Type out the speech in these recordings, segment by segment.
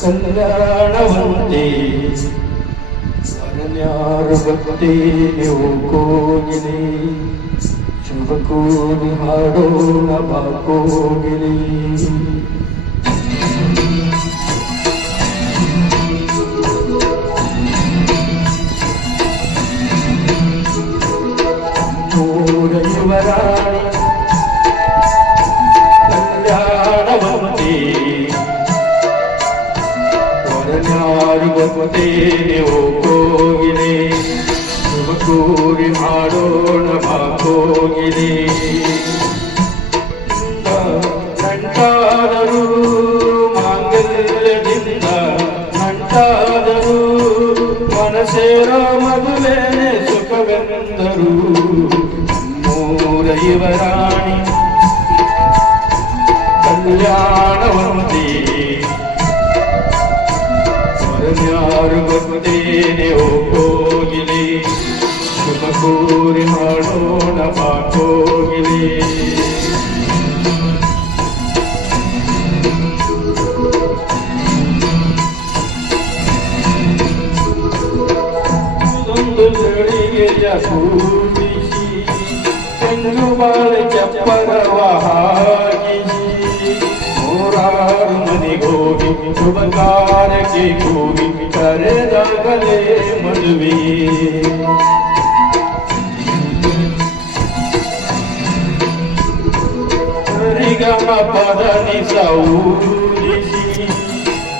ಕಲ್ಯಾಣವಂತೆ ಅನನ್ಯಾರು ಭಕ್ತಿ ನೀವು ಕೋಗಿಲಿ ಶುಭ ಕೂಗಿ ಹಾಡೋಣ ಬಾ ಕೋಗಿಲಿ ಮೂರ ಯುವರಾಣಿ ಕಲ್ಯಾಣವಂತೆ ವರನ್ಯಾರು ಭಕ್ತಿ ನೀವು ಕೋಗಿಲಿ ಶುಭ ಕೂಗಿ ಹಾಡೋಣ ಬಾ ಕೋಗಿಲಿ ನಂಟಾದರು ಮಾಂಗಲ್ಯದಿಂದ ನಂಟಾದರು ಮನಸೇರ ಮದುವೆ ಸುಖವೆಂದರು ಮೂರ ಯುವರಾಣಿ ಕಲ್ಯಾಣವಂತೆ ವರನ್ಯಾರು ಭಕ್ತೇನೆ ಓ ಕೋಗಿಲಿ ಶುಭ ಕೂರಿ ಹಾಡೋಣ ಬಾ ಕೋಗಿಲಿ ಒಂದು ಗಳಿಗೆ ಕೂಡಿಸಿ ತೆಂಗು ಬಾಳೆ ಚಪ್ಪರವ ಹಾಕಿಸಿ ನೂರಾರು ಮನೆಗೋಗಿ ಶುಭ ಕಾರ್ಯಕ್ಕೆ ಕೂಗಿ ಕರೆದಾಗಲೇ ಮದುವೆ ಸರಿಗಮ ಪದ ನಿಸೂರಿಸಿ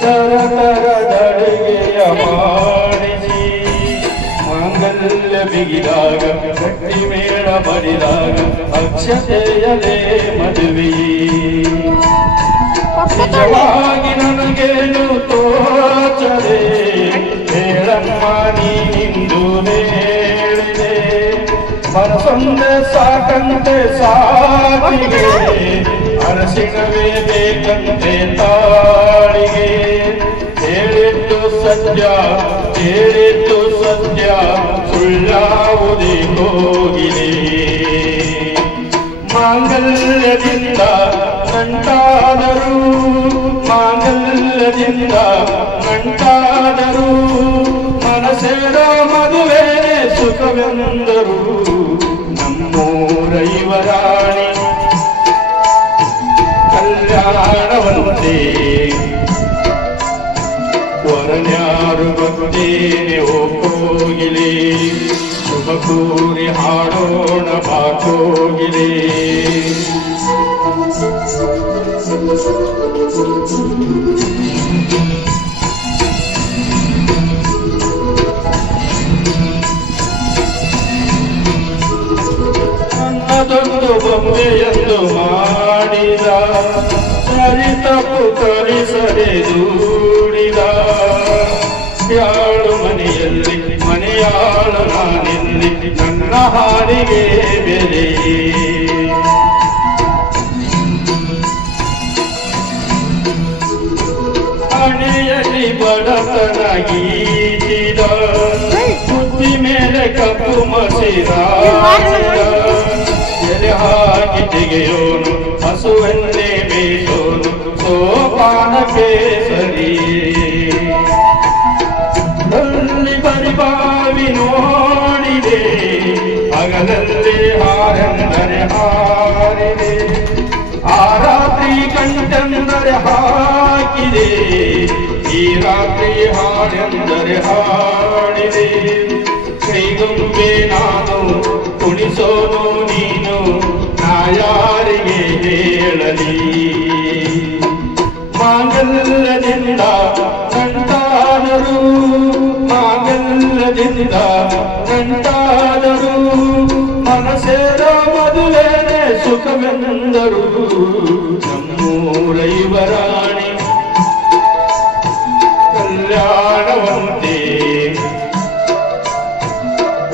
ತರ ತರದಡುಗೆಯ ಮಾಡಿಸಿ ಮಾಂಗಲ್ಯ ಬಿಗಿದಾಗ ಗಟ್ಟಿ ಮೇಳ ಬಡಿದಾಗ ಅಕ್ಷತೆಯಲೇ ಮದುವೆ ನಿಜವಾಗಿ ನನಗೇನು ತೋಚದೆ ಹೇಳಮ್ಮ ನೀನಿಂದು ಹೇಳಿದೆ ಮನಸೊಂದೆ ಸಾಕಂತೆ ಸಾಕಿಗೆ ಅರಸಿನವೇ ಬೇಕಂತೆ ತಾಳಿಗೆ ಹೇಳಿದ್ದು ಸತ್ಯ ಹೇಳಿದ್ದು ಸತ್ಯ ಸುಳ್ಳಾವುದೇ ಹೋಗಿದೆ ಮಾಂಗಲ್ಯದಿಂದ ನಂಟಾದರು ಮಾಂಗಲ್ಯದಿಂದ ನಂಟಾದರು ಮನಸೇರ ಮದುವೆ ಸುಖವೆಂದರು ನಮ್ಮೂರ ಯುವರಾಣಿ ಕಲ್ಯಾಣವಂತೆ ವರನ್ಯಾರು ಭಕ್ತೇನೆ ಓ ಕೋಗಿಲಿ ಶುಭ ಕೂರಿ ಹಾಡೋಣ ಬಾ ಕೋಗಿಲಿ ನನ್ನದೊಂದು ಬೊಂಬೆಯೆಂದು ಮಾಡಿದ ಸರಿ ತಪ್ಪು ಕಲಿಸದೆ ದೂಡಿದ ಯಾಳು ಮನೆಯಲ್ಲಿ ಮನೆಯಾಳು ನಾನೆಲ್ಲಿ ನನ್ನ ಹಾಡಿಗೆ ಬೆಲೆ ಹಣೆಯಲ್ಲಿ ಬಡತನ ಗೀಚಿದ ಬುದ್ಧಿ ಮೇಲೆ ಕಪ್ಪು ಮಸಿದ ಎಲೆ ಹಾಕಿ ತೆಗೆಯೋನು ಹಸುವನ್ನೇ ಬೇಸೋನು ಸೋಪಾನಕ್ಕೆ ಸರಿ ಪರಿಭಾವಿ ನೋಡಿದೆ ಹಗಲಲ್ಲಿ ಹಾರೆಂದರೆ ಹಾರಿದೆ ಆ ರಾತ್ರಿ ಕಂಠೆಂದರೆ ಹಾಕಿದೆ ಈ ರಾತ್ರಿ ಹಾಡೆಂದರೆ ಹಾಡಿದೆ ಕೈಗೊಂಬೆ ನಾನು ಕುಣಿಸೋನು ನೀನು ನಾ ಯಾರಿಗೆ ಹೇಳಲಿ ಮಾಂಗಲ್ಯದಿಂದ ನಂಟಾದರು ಮಾಂಗಲ್ಯದಿಂದ ನಂಟಾದರು ಮನಸೇರ ಮದುವೆ ಸುಖವೆಂದರು ನಮ್ಮೂರ ಯುವರಾಣಿ ಕಲ್ಯಾಣವಂತೆ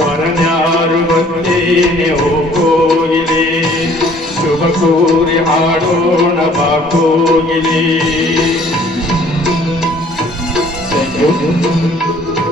ವರನ್ಯಾರು ಭಕ್ತೇನೆ ಓ ಕೋಗಿಲಿ ಶುಭ ಕೂರಿ ಹಾಡೋಣ ಬಾ ಕೋಗಿಲಿ